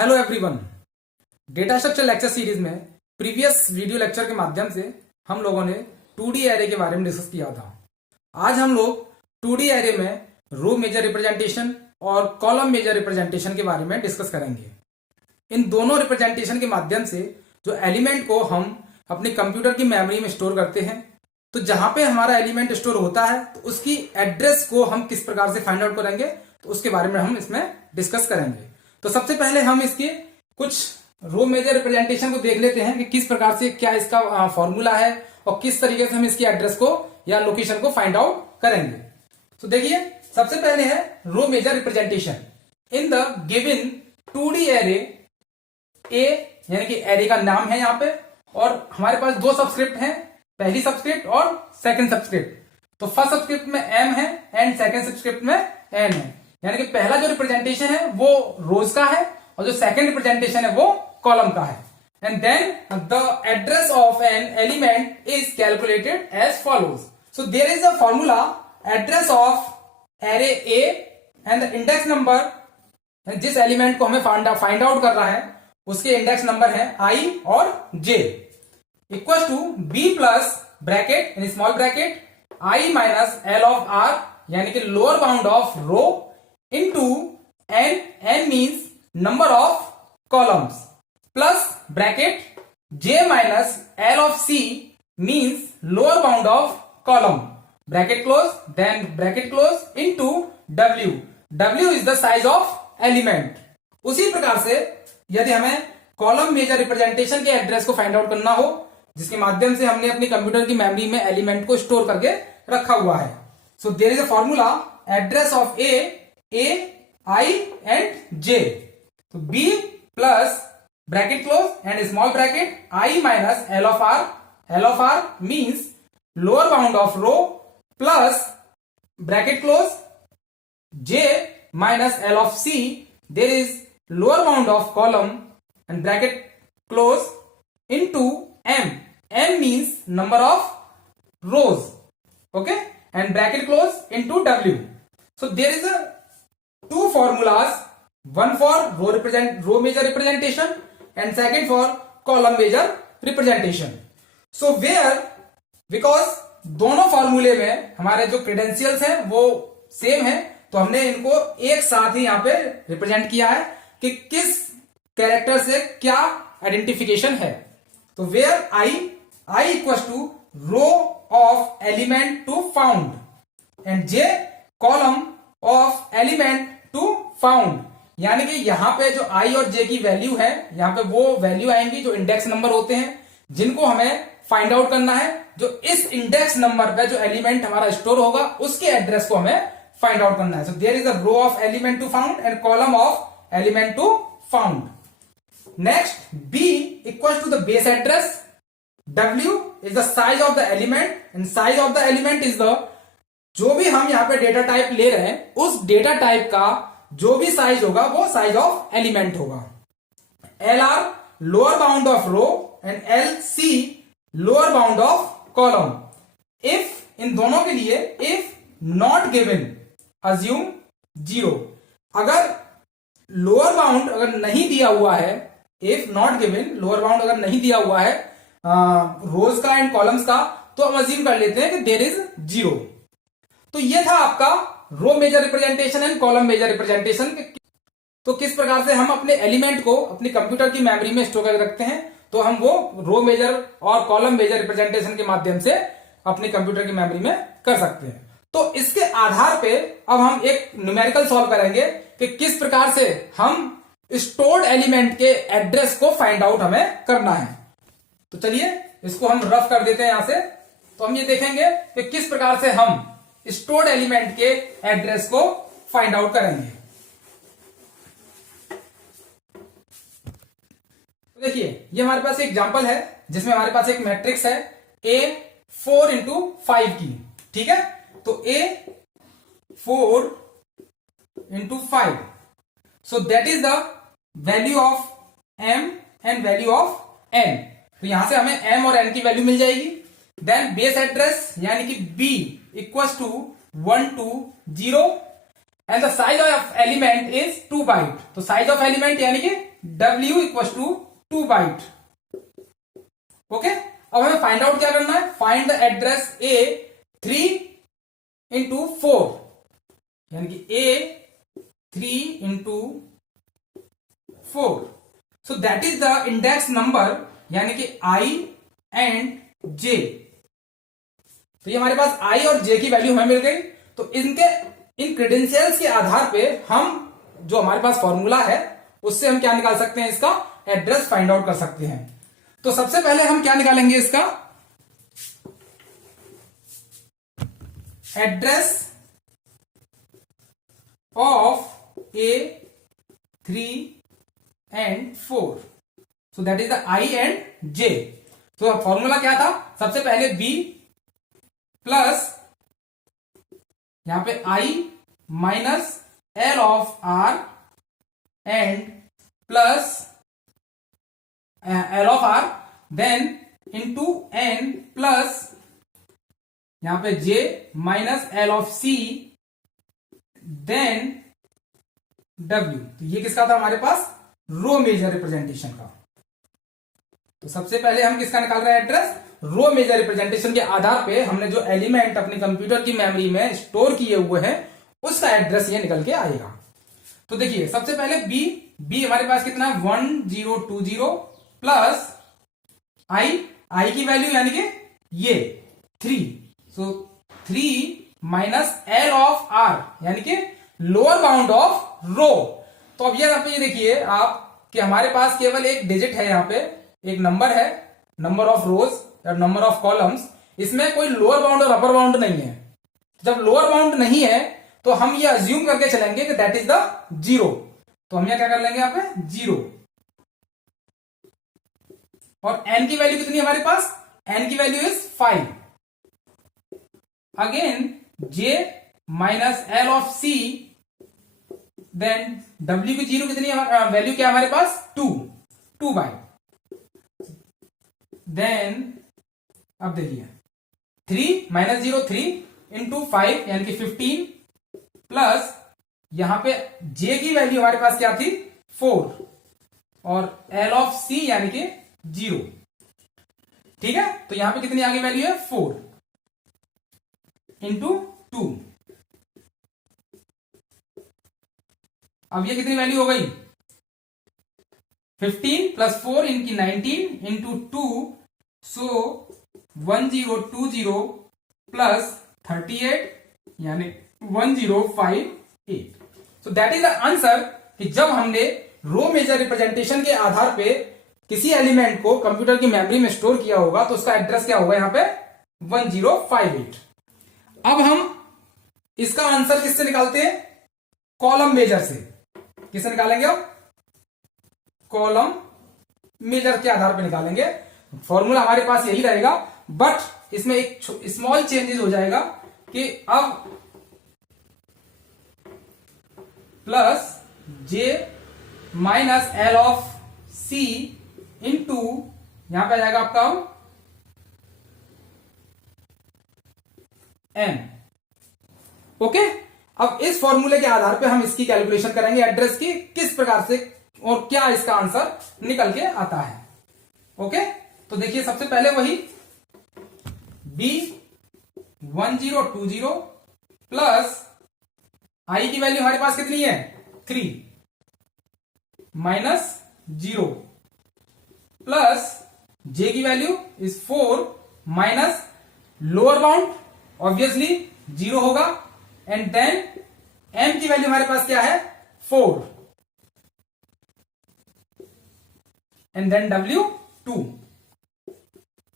Hello everyone. Data structure lecture series में previous video lecture के माध्यम से हम लोगों ने 2D एरे के बारे में डिस्कस किया था। आज हम लोग 2D एरे में रो मेजर रिप्रेजेंटेशन और कॉलम मेजर रिप्रेजेंटेशन के बारे में डिस्कस करेंगे। इन दोनों रिप्रेजेंटेशन के माध्यम से जो एलिमेंट को हम अपने कंप्यूटर की मेमोरी में स्टोर करते हैं, तो जहां पे हमारा एलिमेंट स्टोर होता है तो उसकी एड्रेस को हम किस प्रकार से फाइंड आउट करेंगे, तो उसके बारे में हम इसमें डिस्कस करेंगे। तो सबसे पहले हम इसके कुछ रो मेजर रिप्रेजेंटेशन को देख लेते हैं कि किस प्रकार से क्या इसका फॉर्मूला है और किस तरीके से हम इसकी एड्रेस को या लोकेशन को फाइंड आउट करेंगे। तो देखिए, सबसे पहले है row major representation in the given 2D array. A यानी कि एरे का नाम है यहाँ पे, और हमारे पास दो सबस्क्रिप्ट हैं, पहली सबस्क्रिप्ट और सेकंड सबस्क्रिप्ट। तो फर्स्ट सबस्क्रिप्ट में एम है एंड सेकंड सबस्क्रिप्ट में एन है, यानी कि पहला जो रिप्रेजेंटेशन है वो रोज का है और जो सेकंड रिप्रेजेंटेशन है वो कॉलम का है। And then the address of an element is calculated as follows. So there is a formula, address of array A and the index number, जिस एलिमेंट को हमें फाइंड आउट करना है उसके इंडेक्स नंबर है आई और J, equal to B plus bracket in small bracket I minus L of R, यानी कि lower bound of row, into n means number of columns, plus bracket j minus l of c means lower bound of column, bracket close, then bracket close into w is the size of element। उसी प्रकार से यदि हमें column major representation के address को find out करना हो, जिसके माध्यम से हमने अपनी कंप्यूटर की मेमोरी में एलिमेंट को स्टोर करके रखा हुआ है, so there is a formula, address of A, I and J। तो B plus bracket close and small bracket I minus L of R। L of R means lower bound of row plus bracket close J minus L of C, there is lower bound of column and bracket close into M। M means number of rows, okay, and bracket close into W। So there is a two formulas, one for row measure representation and second for column measure representation। So where, because दोनों फॉर्मूले में हमारे जो credentials हैं वो same है, तो हमने इनको एक साथ ही यहाँ पे रिप्रेजेंट किया है कि किस कैरेक्टर से क्या आइडेंटिफिकेशन है। तो where I equal to row of element to found and J column of element to found, यानी कि यहां पे जो आई और जे की वैल्यू है, यहां पे वो वैल्यू आएंगी जो इंडेक्स नंबर होते हैं, जिनको हमें फाइंड आउट करना है। जो इस इंडेक्स नंबर पे जो एलिमेंट हमारा स्टोर होगा उसके एड्रेस को हमें फाइंड आउट करना है। So there is a row of element to found and column of element to found. Next, B equal to the base address, W is the size of the element and size of the element is the, जो भी हम यहां पे data type ले रहे हैं उस data type का जो भी साइज होगा वो साइज ऑफ एलिमेंट होगा। LR lower bound of row and LC lower bound of column. If इन दोनों के लिए, इफ नॉट गिवन अज्यूम 0। अगर लोअर बाउंड अगर नहीं दिया हुआ है, if not given lower bound अगर नहीं दिया हुआ है रोज का एंड कॉलम्स का, तो हम अज्यूम कर लेते हैं कि देयर इज 0। तो ये था आपका row major representation and column major representation. तो किस प्रकार से हम अपने एलिमेंट को अपनी कंप्यूटर की मेमोरी में स्टोर कर रखते हैं, तो हम वो रो मेजर और कॉलम मेजर रिप्रेजेंटेशन के माध्यम से अपनी कंप्यूटर की मेमोरी में कर सकते हैं। तो इसके आधार पे अब हम एक न्यूमेरिकल सॉल्व करेंगे कि किस प्रकार से हम स्टोर्ड एलिमेंट के एड्रेस को फाइंड आउट हमें करना है। तो चलिए इसको हम रफ कर देते हैं यहां से। तो हम ये देखेंगे कि किस प्रकार से हम स्टोर्ड एलिमेंट के एड्रेस को फाइंड आउट करेंगे। तो देखिए, ये हमारे पास एक एग्जांपल है जिसमें हमारे पास एक मैट्रिक्स है A 4 into 5 की, ठीक है। तो A 4 into 5, so that is the value of M and value of N। तो यहां से हमें M और N की वैल्यू मिल जाएगी। देन बेस एड्रेस यानी कि B equals to 1 to 0 and the size of element is 2 byte. तो साइज ऑफ एलिमेंट यानी कि W equal to 2 byte. Okay, अब हमें फाइंड आउट क्या करना है, find the address A 3 into 4, यानी कि A 3 into 4, so that is the index number, यानी कि I एंड J। तो ये हमारे पास I और J की वैल्यू हमें मिल गई। तो इन क्रेडेंशियल्स के आधार पे हम जो हमारे पास फॉर्मूला है उससे हम क्या निकाल सकते हैं, इसका एड्रेस फाइंड आउट कर सकते हैं। तो सबसे पहले हम क्या निकालेंगे, इसका address of A3 and 4, so that is the I and J। तो फॉर्मूला क्या था, सबसे पहले B प्लस यहां पे I minus L of R and plus L of R, then into N plus यहां पे J minus L of C, then W। तो ये किसका था हमारे पास, रो मेजर रिप्रेजेंटेशन का। तो सबसे पहले हम किसका निकाल रहे हैं एड्रेस, रो मेजर रिप्रेजेंटेशन के आधार पे हमने जो एलिमेंट अपने कंप्यूटर की मेमोरी में स्टोर किए हुए हैं उसका एड्रेस ये निकल के आएगा। तो देखिए सबसे पहले B हमारे पास कितना है 1020 प्लस I की वैल्यू यानी कि ये 3, सो 3 माइनस L ऑफ R यानी कि लोअर बाउंड ऑफ रो। तो अब यहाँ पे ये देखिए आप कि हमारे पास केवल एक डिजिट है, यहाँ पे एक नंबर है, नंबर ऑफ रोज या नंबर ऑफ कॉलम्स, इसमें कोई लोअर बाउंड और अपर बाउंड नहीं है। जब लोअर बाउंड नहीं है तो हम ये अज्यूम करके चलेंगे कि दैट इज द 0। तो हम यहाँ क्या कर लेंगे, यहाँ पे 0, और n की वैल्यू कितनी है हमारे पास, n की value is 5, again J minus L of C, then W की 0 कितनी वैल्यू क्या है हमारे पास 2 बाई, देन अब देखिए 3 माइनस 0 3 इंटू 5 यानी कि 15 प्लस यहां पे J की वैल्यू हमारे पास क्या थी 4 और L ऑफ C यानी कि 0। ठीक है, तो यहां पे कितनी आगे वैल्यू है 4 इंटू 2। अब ये कितनी वैल्यू हो गई 15 प्लस 4 इनकी 19 इंटू 2, सो 1020 प्लस 38 यानी 1058। सो दैट इज द आंसर कि जब हमने रो मेजर रिप्रेजेंटेशन के आधार पे किसी एलिमेंट को कंप्यूटर की मेमोरी में स्टोर किया होगा तो उसका एड्रेस क्या होगा यहां पे 1058। अब हम इसका आंसर किससे निकालते हैं, कॉलम मेजर से। किससे निकालेंगे अब, कॉलम मेजर के आधार पे निकालेंगे। फॉर्मूला हमारे पास यही रहेगा, बट इसमें एक स्मॉल चेंजेस हो जाएगा कि अब plus J minus L of C into यहां पे आ जाएगा आपका N। ओके, अब इस फॉर्मूले के आधार पे हम इसकी कैलकुलेशन करेंगे एड्रेस की, किस प्रकार से और क्या इसका आंसर निकल के आता है। ओके, तो देखिए सबसे पहले वही B 1020 प्लस I की वैल्यू हमारे पास कितनी है 3 माइनस 0 प्लस J की value is 4 minus lower bound obviously 0 होगा, एंड देन M की वैल्यू हमारे पास क्या है 4 एंड देन W 2।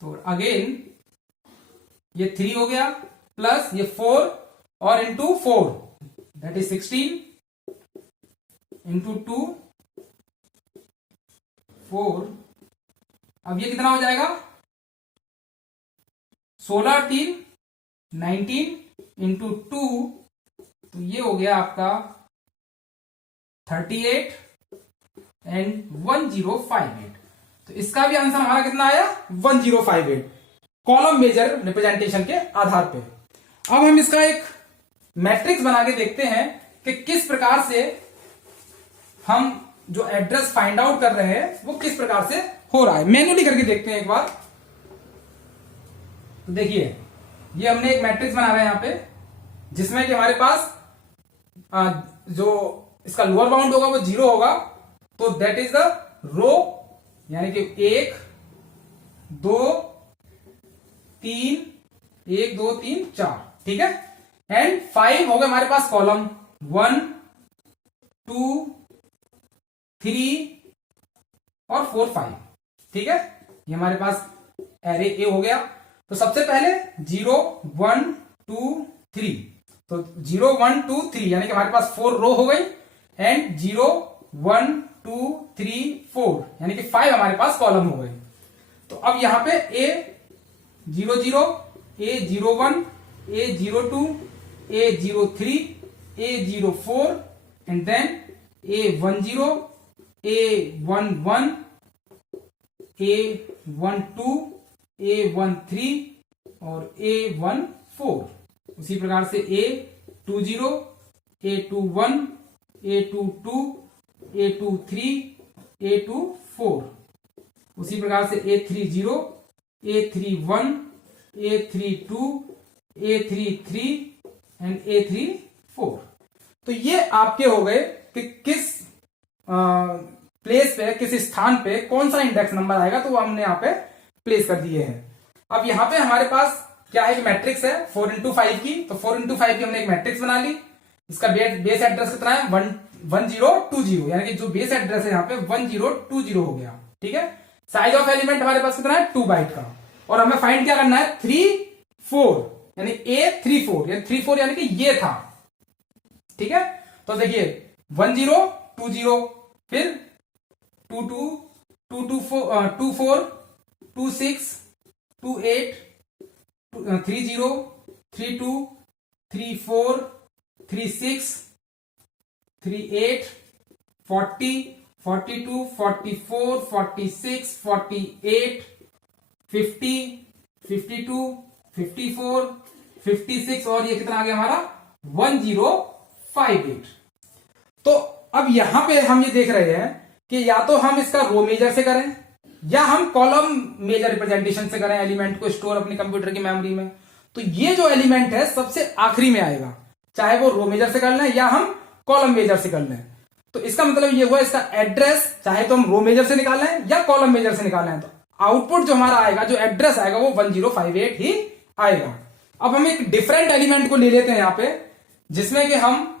तो अगेन ये 3 हो गया प्लस ये 4 और इंटू 4 दैट इज 16 इंटू 2 4। अब ये कितना हो जाएगा 16 3 19 इंटू 2, तो ये हो गया आपका 38 एंड 1058। तो इसका भी आंसर हमारा कितना आया 1058 कॉलम मेजर रिप्रेजेंटेशन के आधार पे। अब हम इसका एक मैट्रिक्स बना के देखते हैं कि किस प्रकार से हम जो एड्रेस फाइंड आउट कर रहे हैं वो किस प्रकार से हो रहा है, मैन्युअली करके देखते हैं एक बार। तो देखिए ये हमने एक मैट्रिक्स बनाया है यहाँ पे, जिसमें कि हमारे पास जो इसका लोअर बाउंड होगा वो 0 होगा, तो दैट इज द रो, यानी कि 1 2 3 1 2 3 4, ठीक है। एंड 5 हो गए हमारे पास कॉलम, 1 2 3 और 4 5, ठीक है। ये हमारे पास एरे ए हो गया। तो सबसे पहले 0 1 2 3, तो 0 1 2 3 यानी कि हमारे पास 4 रो हो गई, एंड 0 1 2 3 4 यानी कि 5 हमारे पास कॉलम हो गए। तो अब यहां पे ए 0 0, ए 0 1, ए 0 2, ए 0 3, ए 0 4, एंड देन ए 1 0, ए 1 1, ए 1 2, ए 1 3 और ए 1 4। उसी प्रकार से ए 2 0, ए 2 1, ए 2 2, ए 2 3, ए 2 4। उसी प्रकार से ए 3 0, ए 3 1, ए 3 2, ए 3 3 एंड ए 3 4। तो ये आपके हो गए कि किस प्लेस पे, किस स्थान पे कौन सा इंडेक्स नंबर आएगा, तो वो हमने यहाँ पे प्लेस कर दिए हैं। अब यहाँ पे हमारे पास क्या है, मैट्रिक्स है 4 इंटू 5 की, तो 4 इंटू 5 की हमने एक मैट्रिक्स बना ली। इसका बेस एड्रेस कितना है, 1020, यानी कि जो बेस एड्रेस है यहाँ पे 1020 हो गया, ठीक है। साइज ऑफ एलिमेंट हमारे पास कितना है, 2 बाइट का, और हमें फाइंड क्या करना है, 3 4, यानी A 3 4, यानी 3 4 यानी कि ये था, ठीक है। तो देखिए 1 0 2 0, फिर 2 2 2 2 4 2 4 2 6 2 8 3 0 3 2 3 4 3 6 3 8 40 42 44 46 48 50 52 54 56 और ये कितना आ गया हमारा 1058। तो अब यहां पे हम ये देख रहे हैं कि या तो हम इसका रो मेजर से करें या हम कॉलम मेजर रिप्रेजेंटेशन से करें एलिमेंट को स्टोर अपनी कंप्यूटर की मेमोरी में। तो ये जो एलिमेंट है सबसे आखिरी में आएगा, चाहे वो रो मेजर से कर लें या हम कॉलम मेजर से कर लें। तो इसका मतलब ये हुआ इसका एड्रेस चाहे तो हम रो मेजर से निकाल लें या कॉलम मेजर से निकाल लें, तो आउटपुट जो हमारा आएगा, जो एड्रेस आएगा वो 1058 ही आएगा। अब हम एक डिफरेंट एलिमेंट को ले लेते हैं यहां पे, जिसमें कि हम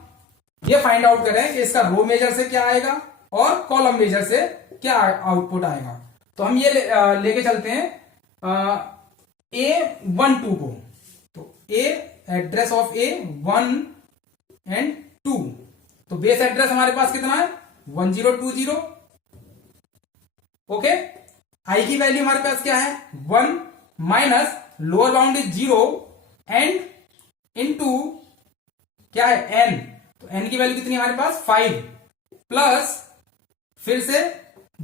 ये फाइंड आउट करें कि इसका रो मेजर से क्या आएगा और कॉलम मेजर से क्या आउटपुट आएगा। तो हम ये लेके चलते हैं A12 को। तो ए एड्रेस ऑफ A1 एंड 2, तो बेस एड्रेस हमारे पास कितना है 1020। ओके, आई की वैल्यू हमारे पास क्या है 1 minus lower bound is 0 and into क्या है n, तो n की वैल्यू कितनी है हमारे पास 5 प्लस फिर से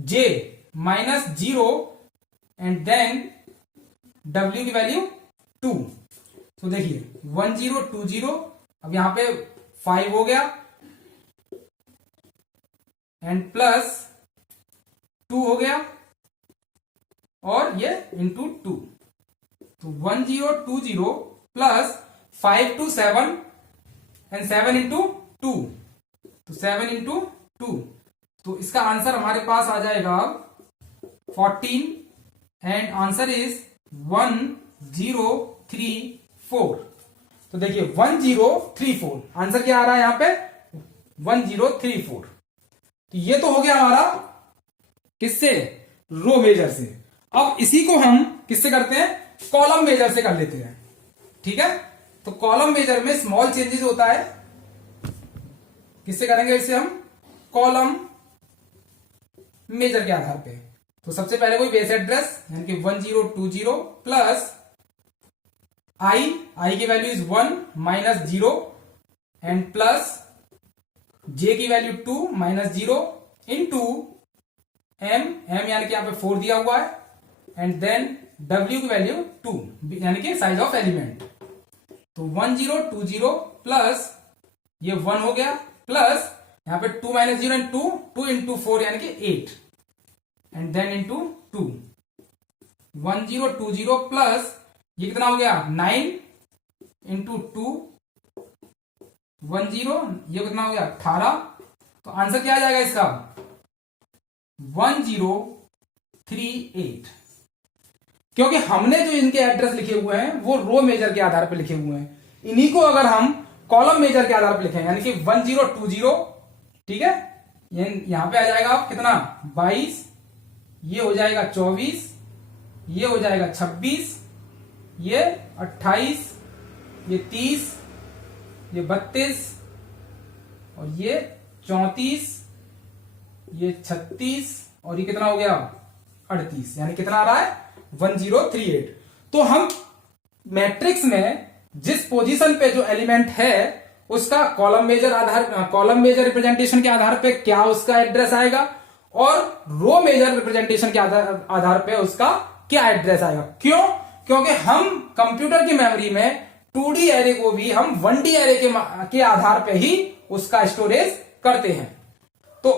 j minus 0 and then w की वैल्यू 2। तो देखिए 1020, अब यहां पे 5 हो गया एंड प्लस 2 हो गया और ये इंटू 2, तो 1020 प्लस 5 to 7 एंड 7 इंटू 2, तो 7 इंटू 2, तो इसका आंसर हमारे पास आ जाएगा 14 एंड आंसर इज 1034। तो देखिए 1034 आंसर क्या आ रहा है यहां पे 1034। तो ये तो हो गया हमारा किससे, रो मेजर से। अब इसी को हम किससे करते हैं, कॉलम मेजर से कर लेते हैं, ठीक है। तो कॉलम मेजर में स्मॉल चेंजेस होता है, किससे करेंगे इसे हम, कॉलम मेजर के आधार पे। तो सबसे पहले कोई बेस एड्रेस यानी कि 1020 प्लस आई की value is 1 minus 0 and plus J की वैल्यू 2 माइनस 0 इंटू एम यानी कि यहां पे 4 दिया हुआ है एंड देन W की वैल्यू 2 यानी कि साइज ऑफ एलिमेंट। तो 1020 प्लस ये 1 हो गया प्लस यहाँ पे 2 माइनस 0 एंड 2, 2 इंटू 4 यानी कि 8 एंड देन इंटू 2, 1020 प्लस ये कितना हो गया 9 इंटू 2 10, ये कितना हो गया 18। तो आंसर क्या आ जाएगा इसका 1038, क्योंकि हमने जो इनके एड्रेस लिखे हुए हैं वो रो मेजर के आधार पर लिखे हुए हैं। इन्हीं को अगर हम कॉलम मेजर के आधार पर लिखें यानी कि 1020, ठीक है, यहां पे आ जाएगा कितना 22, ये हो जाएगा 24, ये हो जाएगा 26, ये 28, ये 30, ये 32 और ये 34, ये 36 और ये कितना हो गया 38, यानी कितना आ रहा है 1038। तो हम मैट्रिक्स में जिस पोजीशन पे जो एलिमेंट है उसका कॉलम मेजर रिप्रेजेंटेशन के आधार पे क्या उसका एड्रेस आएगा और रो मेजर रिप्रेजेंटेशन के आधार पे उसका क्या एड्रेस आएगा। क्यों? क्योंकि हम कंप्यूटर की मेमोरी में 2D एरे को भी हम 1D एरे के आधार पे ही उसका स्टोरेज करते हैं। तो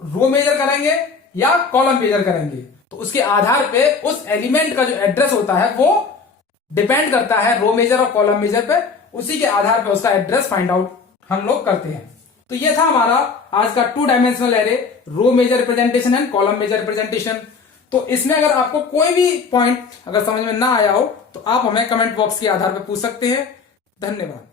रो मेजर करेंगे या कॉलम मेजर करेंगे तो उसके आधार पे उस एलिमेंट का जो एड्रेस होता है वो डिपेंड करता है रो मेजर और कॉलम मेजर पे, उसी के आधार पे उसका एड्रेस फाइंड आउट हम लोग करते हैं। तो ये था हमारा आज का 2 dimensional array, row major representation and column major representation. तो इसमें अगर आपको कोई भी पॉइंट अगर समझ में ना आया हो तो आप हमें कमेंट बॉक्स के आधार पर पूछ सकते हैं। धन्यवाद।